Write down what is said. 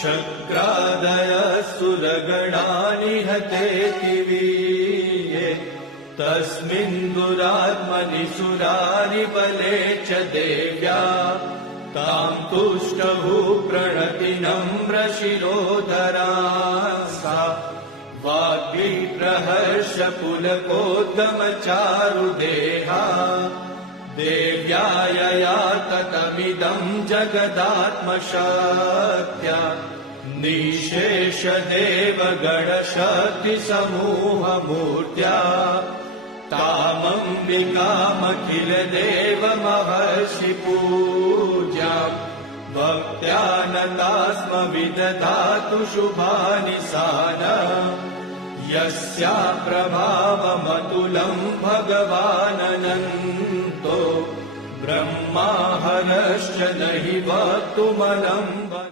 शक्रादयसुरगणानि हतेति वीर्ये तस्मिन् दुरात्मनि सुरारि बले च देव्या तां तुष्टभूप्रणतिनम्रशिरोधरा सा वाग्विप्रहर्षपुलकोद्गमचारुदेहा देव्या यया ततमिदं जगदात्मशक्त्या निःशेषदेवगणशक्तिसमूहमूर्त्या तामम्बिकामखिलदेवमहर्षिपूज्यां भक्त्या नता स्म विदधातु शुभानि सानम् यस्या प्रभावमतुलं भगवाननन्तो ब्रह्माहरश्च न हि वक्तुमलं